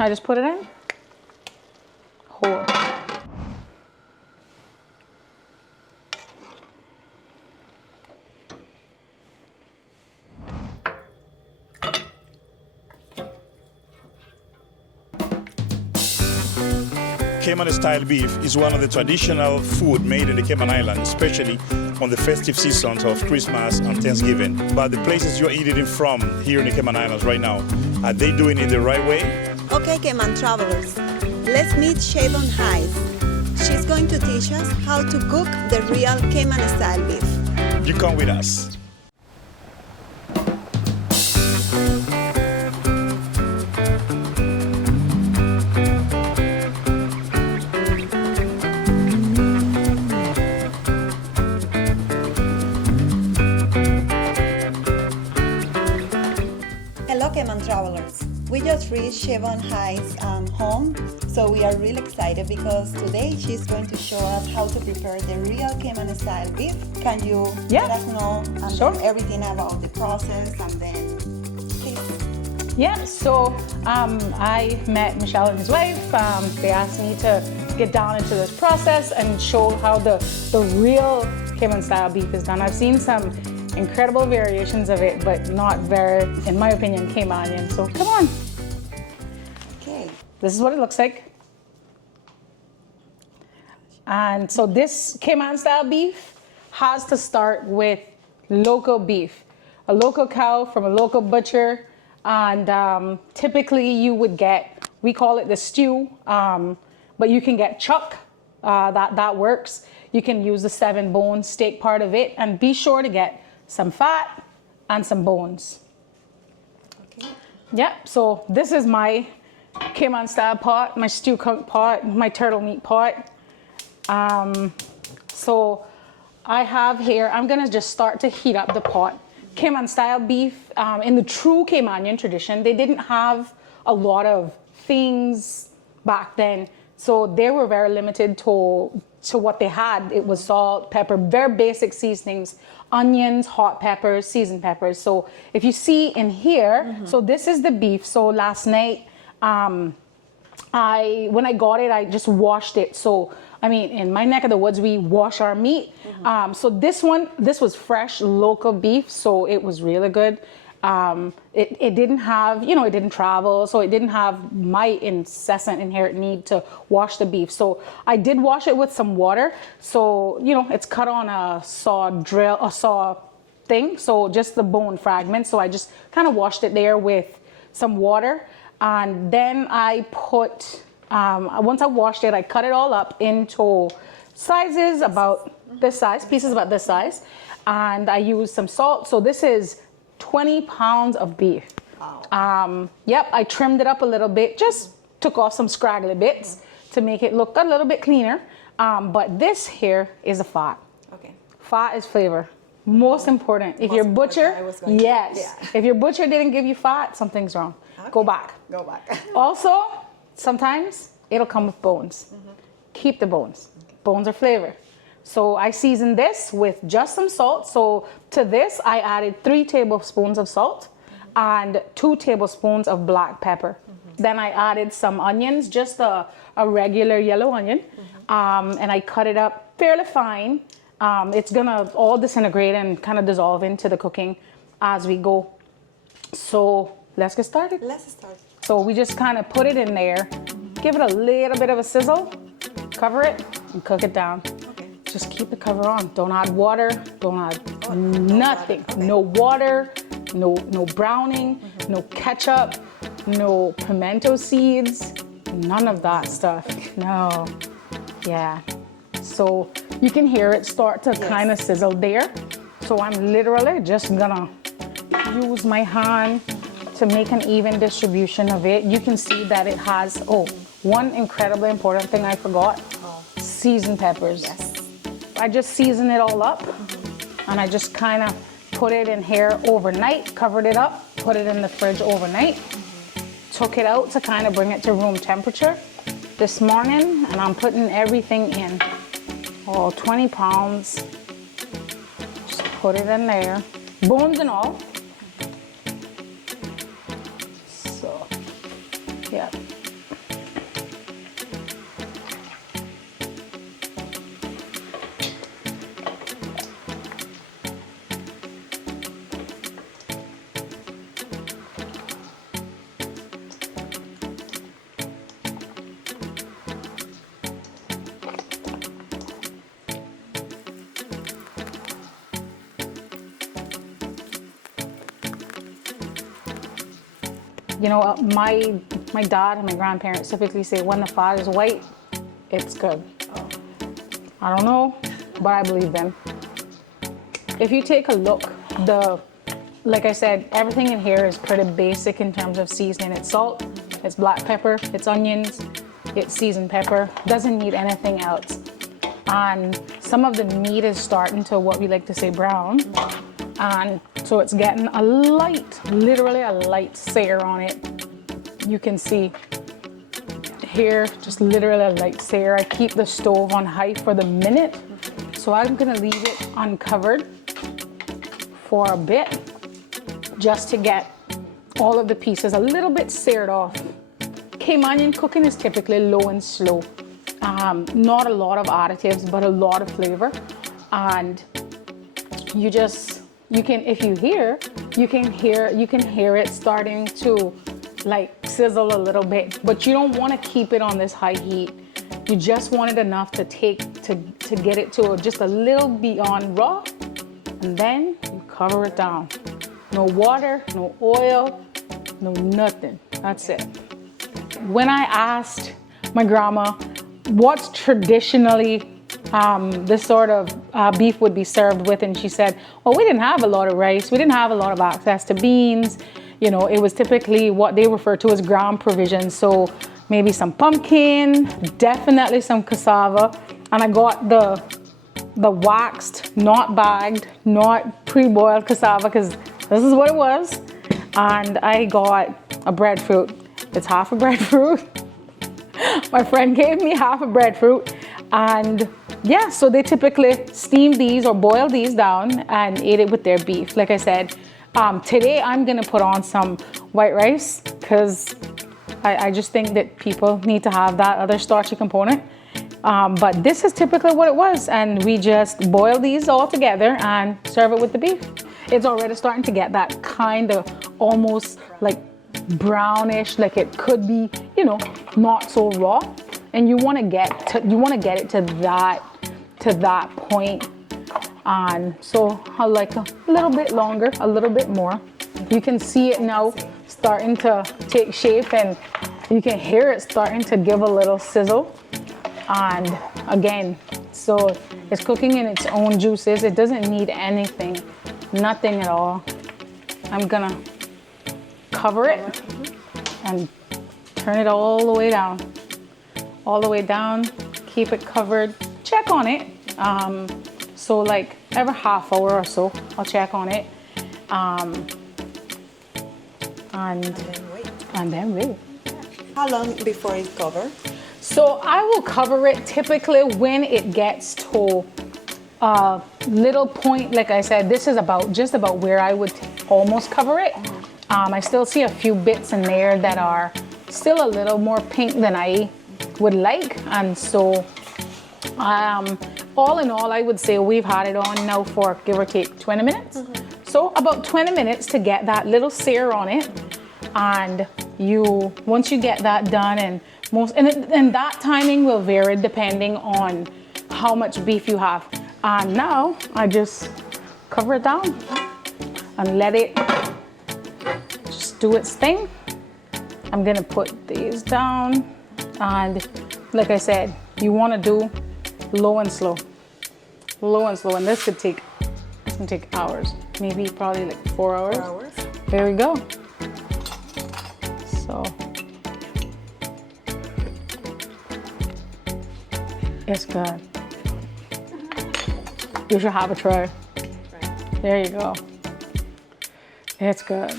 I just put it in whole. Cayman Style beef is one of the traditional food made in the Cayman Islands, especially on the festive seasons of Christmas and Thanksgiving. But the places you're eating it from here in the Cayman Islands right now, are they doing it the right way? Okay, Cayman travelers, let's meet Shyvon Hydes. She's going to teach us how to cook the real Cayman Style beef. You come with us. Hello, Cayman travelers. We just reached Shyvon Hydes' home, so we are really excited because today she's going to show us how to prepare the real Cayman Style beef. Can you let us know everything about the process and then please? Yeah, so I met Michelle and his wife. They asked me to get down into this process and show how the real Cayman Style beef is done. I've seen some incredible variations of it, but not very, in my opinion, Caymanian. So come on. Okay. This is what it looks like. And so this Cayman Style beef has to start with local beef, a local cow from a local butcher. And typically you would get, we call it the stew, but you can get chuck, that works. You can use the 7-bone steak part of it, and be sure to get some fat and some bones. Okay. Yeah, so this is my Cayman Style pot, my stew cook pot, my turtle meat pot. So I have here, I'm gonna just start to heat up the pot. Cayman Style beef, in the true Caymanian tradition, they didn't have a lot of things back then. So they were very limited to what they had. It was salt, pepper, very basic seasonings, onions, hot peppers, seasoned peppers. So if you see in here, so this is the beef. So last night, when I got it, I just washed it. So, I mean, in my neck of the woods, we wash our meat. So this was fresh, local beef. So it was really good. It didn't have, it didn't travel, so it didn't have my incessant inherent need to wash the beef. So I did wash it with some water. So, it's cut on a saw thing. So just the bone fragments. So I just kind of washed it there with some water. And then I put, once I washed it, I cut it all up into sizes about this size, pieces about this size. And I used some salt. So this is 20 pounds of beef. Wow. Yep, I trimmed it up a little bit, just took off some scraggly bits to make it look a little bit cleaner. But this here is a fat. Okay. Fat is flavor. Most important. If your butcher, if your butcher didn't give you fat, something's wrong. Okay. Go back. Go back. Also, sometimes it'll come with bones. Keep the bones. Okay. Bones are flavor. So I seasoned this with just some salt. So to this, I added 3 tablespoons of salt and 2 tablespoons of black pepper. Then I added some onions, just a regular yellow onion. And I cut it up fairly fine. It's gonna all disintegrate and kind of dissolve into the cooking as we go. So let's get started. Let's start. So we just kind of put it in there, give it a little bit of a sizzle, cover it, and cook it down. Just keep the cover on. Don't add water. Don't add nothing. Okay. No water. No browning. No ketchup. No pimento seeds. None of that stuff. No. Yeah. So you can hear it start to kind of sizzle there. So I'm literally just gonna use my hand to make an even distribution of it. You can see that it has, one incredibly important thing I forgot. Seasoned peppers. Yes. I just seasoned it all up, and I just kind of put it in here overnight, covered it up, put it in the fridge overnight, took it out to kind of bring it to room temperature this morning, and I'm putting everything in, all 20 pounds, just put it in there, bones and all. So, yeah, you know, my dad and my grandparents typically say when the fat is white, it's good. I don't know, but I believe them. If you take a look, like I said, everything in here is pretty basic in terms of seasoning. It's salt, it's black pepper, it's onions, it's seasoned pepper. Doesn't need anything else. And some of the meat is starting to what we like to say brown. And so it's getting a light, literally a light sear on it. You can see here, just literally a light sear. I keep the stove on high for the minute. So I'm gonna leave it uncovered for a bit, just to get all of the pieces a little bit seared off. Caymanian cooking is typically low and slow. Not a lot of additives, but a lot of flavor. And you can, if you hear, you can hear it starting to like sizzle a little bit, but you don't want to keep it on this high heat. You just want it enough to get it to just a little beyond raw, and then you cover it down. No water, no oil, no nothing. That's it. When I asked my grandma what's traditionally this sort of beef would be served with, and she said, well, we didn't have a lot of rice, we didn't have a lot of access to beans, you know, it was typically what they refer to as ground provisions. So maybe some pumpkin, definitely some cassava, and I got the waxed, not bagged, not pre-boiled cassava, because this is what it was. And I got a breadfruit. It's half a breadfruit. My friend gave me half a breadfruit, and yeah, so they typically steam these or boil these down and ate it with their beef. Like I said, today I'm gonna put on some white rice, because I just think that people need to have that other starchy component. But this is typically what it was, and we just boil these all together and serve it with the beef. It's already starting to get that kind of almost like brownish, like it could be, you know, not so raw. And you want to get it to that point. And so I like a little bit longer, a little bit more. You can see it now starting to take shape, and you can hear it starting to give a little sizzle. And again, so it's cooking in its own juices. It doesn't need anything, nothing at all. I'm gonna cover it and turn it all the way down. All the way down, keep it covered, check on it. So like every half hour or so, I'll check on it. And then wait. How long before it's covered? So I will cover it typically when it gets to a little point. Like I said, this is just about where I would almost cover it. I still see a few bits in there that are still a little more pink than I would like. And so all in all, I would say we've had it on now for give or take 20 minutes. So about 20 minutes to get that little sear on it. And once you get that done, and that timing will vary depending on how much beef you have. And now I just cover it down and let it just do its thing. I'm gonna put these down, and like I said, you want to do low and slow, and this can take hours, maybe probably like 4 hours. 4 hours. There we go. So it's good. You should have a try. There you go. It's good.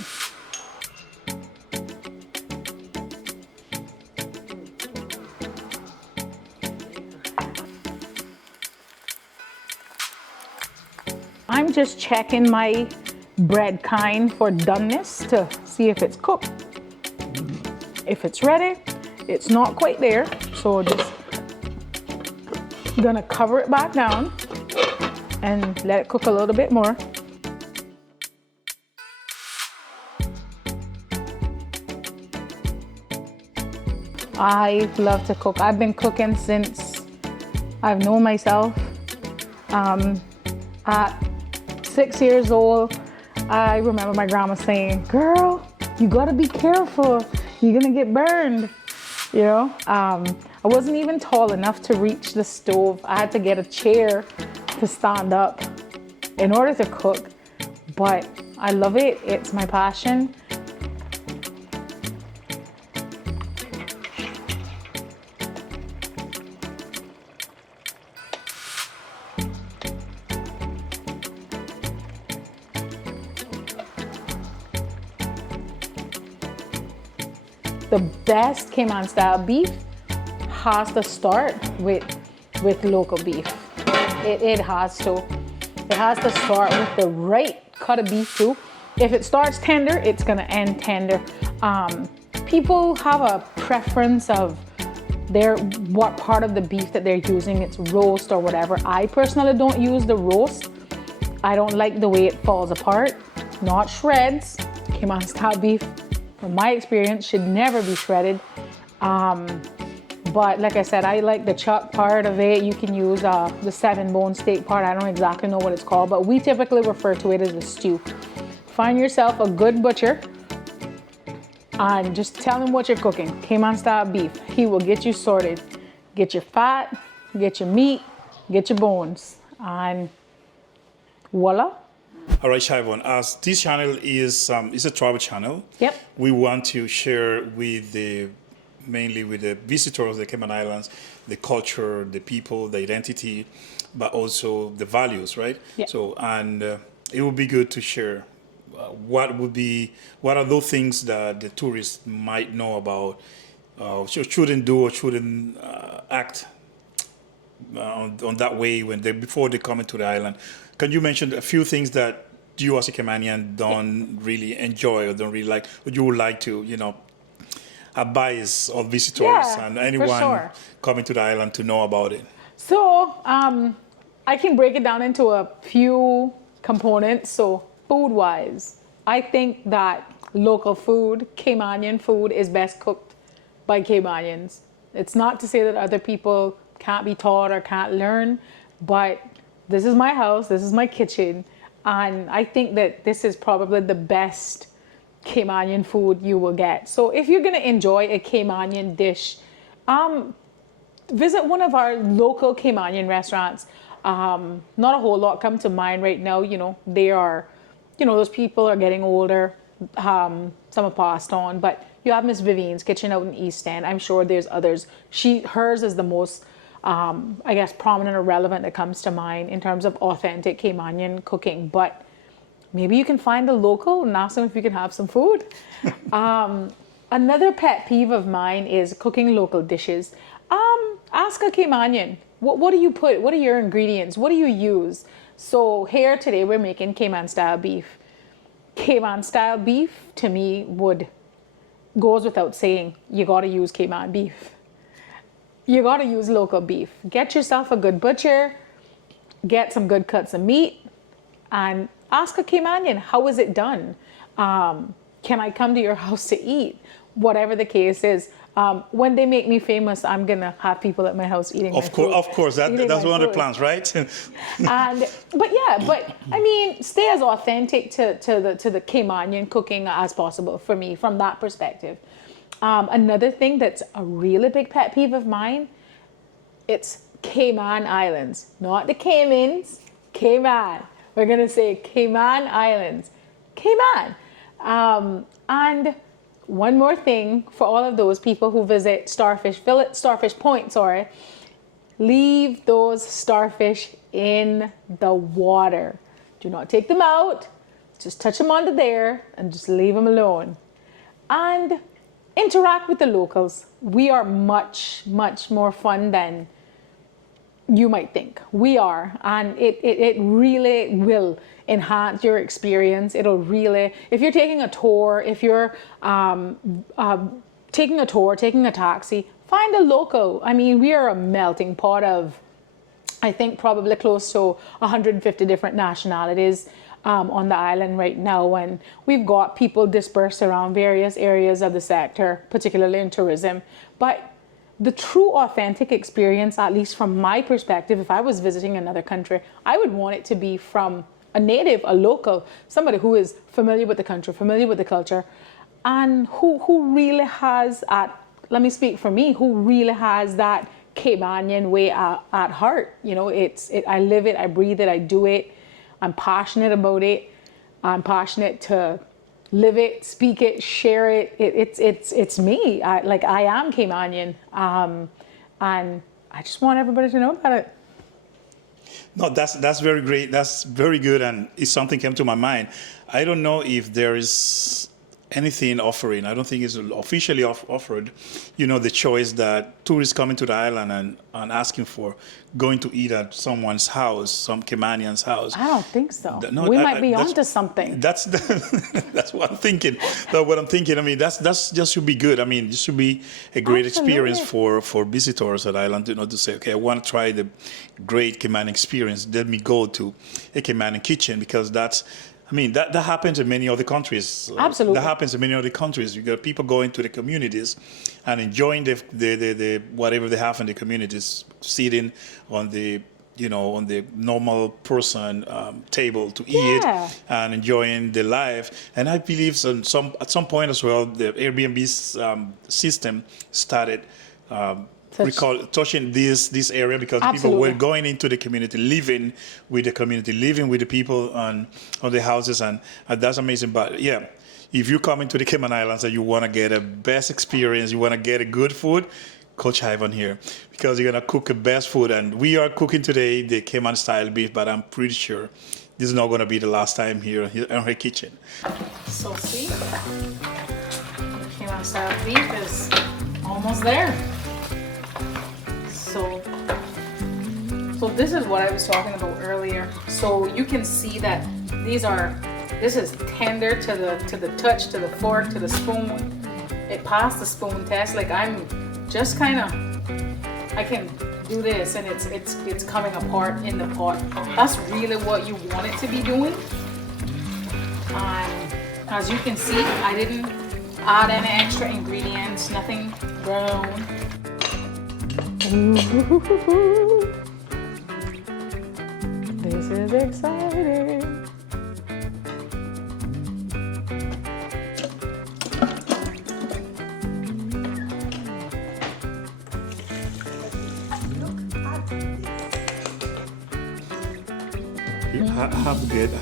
I'm just checking my bread kind for doneness to see if it's cooked. If it's ready, it's not quite there, so just gonna cover it back down and let it cook a little bit more. I love to cook. I've been cooking since I've known myself. At 6 years old, I remember my grandma saying, girl, you gotta be careful. You're gonna get burned, you know? I wasn't even tall enough to reach the stove. I had to get a chair to stand up in order to cook, but I love it. It's my passion. The best Cayman style beef has to start with local beef. It has to. It has to start with the right cut of beef too. If it starts tender, it's gonna end tender. People have a preference of what part of the beef that they're using. It's roast or whatever. I personally don't use the roast. I don't like the way it falls apart. Not shreds. Cayman style beef, from my experience, should never be shredded. But like I said, I like the chuck part of it. You can use the 7-bone steak part. I don't exactly know what it's called, but we typically refer to it as a stew. Find yourself a good butcher and just tell him what you're cooking. Cayman style beef. He will get you sorted. Get your fat, get your meat, get your bones, and voila. All right, Shyvon, as this channel is a travel channel, Yep. we want to share mainly with the visitors of the Cayman Islands, the culture, the people, the identity, but also the values, right? Yep. So, and it would be good to share what are those things that the tourists might know about, shouldn't do or shouldn't act on that way before they come into the island. Can you mention a few things that you as a Caymanian don't really enjoy or don't really like, but you would like to, advise all visitors and anyone coming to the island to know about it? So I can break it down into a few components. So food-wise, I think that local food, Caymanian food, is best cooked by Caymanians. It's not to say that other people can't be taught or can't learn, but this is my house, this is my kitchen, and I think that this is probably the best Caymanian food you will get. So if you're gonna enjoy a Caymanian dish, visit one of our local Caymanian restaurants. Not a whole lot come to mind right now. They are, those people are getting older. Some have passed on, but you have Miss Vivian's Kitchen out in East End. I'm sure there's others. Hers is the most, I guess, prominent or relevant that comes to mind in terms of authentic Caymanian cooking. But maybe you can find a local and ask them if you can have some food. Another pet peeve of mine is cooking local dishes. Ask a Caymanian, what do you put? What are your ingredients? What do you use? So here today we're making Cayman style beef. Cayman style beef to me goes without saying. You gotta use Cayman beef. You gotta use local beef. Get yourself a good butcher, get some good cuts of meat, and ask a Caymanian, how is it done? Can I come to your house to eat? Whatever the case is. When they make me famous, I'm gonna have people at my house eating my food. Of course, that's one of the plans, right? But I mean, stay as authentic to the Caymanian cooking as possible for me from that perspective. Another thing that's a really big pet peeve of mine, it's Cayman Islands, not the Caymans, Cayman. We're gonna say Cayman Islands, Cayman. And one more thing for all of those people who visit Starfish Point, leave those starfish in the water. Do not take them out. Just touch them under there and just leave them alone. And interact with the locals. We are much, much more fun than you might think. We are, and it really will enhance your experience. It'll really, if you're taking a tour, if you're taking a taxi, find a local. I mean, we are a melting pot of, I think, probably close to 150 different nationalities on the island right now, and we've got people dispersed around various areas of the sector, particularly in tourism. But the true authentic experience, at least from my perspective, if I was visiting another country, I would want it to be from a native, a local, somebody who is familiar with the country, familiar with the culture, and who really has let me speak for me, who really has that Caymanian way at heart. You know, I live it, I breathe it, I do it. I'm passionate about it. I'm passionate to live it, speak it, share it. It's me. I am Caymanian, and I just want everybody to know about it. No, that's very great. That's very good, and if something came to my mind, I don't know if there is anything offering. I don't think it's officially offered. You know, the choice that tourists coming to the island and asking for going to eat at someone's house, some Caymanian's house. I don't think so. No, We might be onto something. That's that's what I'm thinking. That's what I'm thinking. I mean, that's just should be good. I mean, this should be a great experience for visitors at Island. You know, to say, okay, I want to try the great Cayman experience. Let me go to a Cayman kitchen, because that's. I mean, that happens in many other countries. Absolutely. That happens in many other countries. You got people going to the communities and enjoying the whatever they have in the communities, sitting on the normal person table to eat and enjoying the life. And I believe at some point as well, the Airbnb's system started touching this area, because people were going into the community, living with the people on the houses, and that's amazing. But yeah, if you come into the Cayman Islands and you want to get a best experience, you want to get a good food, Coach Shyvon here, because you're gonna cook the best food. And we are cooking today the Cayman Style beef, but I'm pretty sure this is not gonna be the last time here in her kitchen. So see, the Cayman Style beef is almost there. So this is what I was talking about earlier. So you can see that this is tender to the touch, to the fork, to the spoon. It passed the spoon test. Like I'm just kind of, I can do this and it's coming apart in the pot. That's really what you want it to be doing. And as you can see, I didn't add any extra ingredients, nothing brown. This is exciting.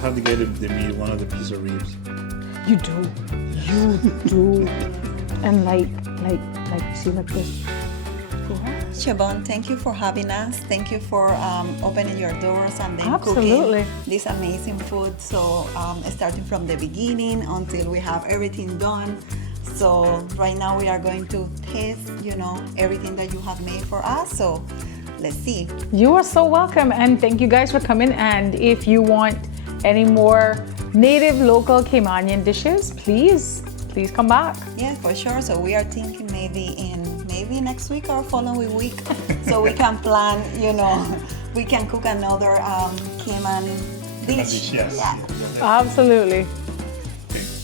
How to get the meat, one of the piece of ribs. You do. And like you see like this. Shyvon, thank you for having us. Thank you for opening your doors and then Absolutely. cooking this amazing food. So starting from the beginning until we have everything done. So right now we are going to taste, everything that you have made for us. So let's see. You are so welcome, and thank you guys for coming. And if you want any more native local Caymanian dishes, please come back. Yeah, for sure. So we are thinking maybe next week or following week, so we can plan. We can cook another Cayman dish. Yes. Yeah. Absolutely.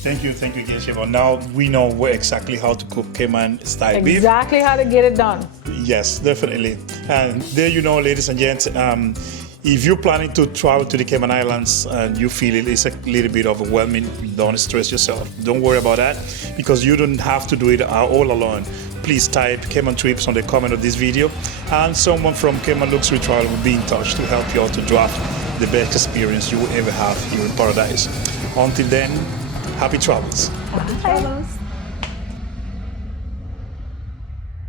Thank you again, Shyvon. Now we know exactly how to cook Cayman Style beef. Exactly how to get it done. Yes, definitely. And there ladies and gents, if you're planning to travel to the Cayman Islands and you feel it's a little bit overwhelming, don't stress yourself. Don't worry about that, because you don't have to do it all alone. Please type Cayman Trips on the comment of this video, and someone from Cayman Luxury Travel will be in touch to help you out to draft the best experience you will ever have here in paradise. Until then, happy travels. Happy travels.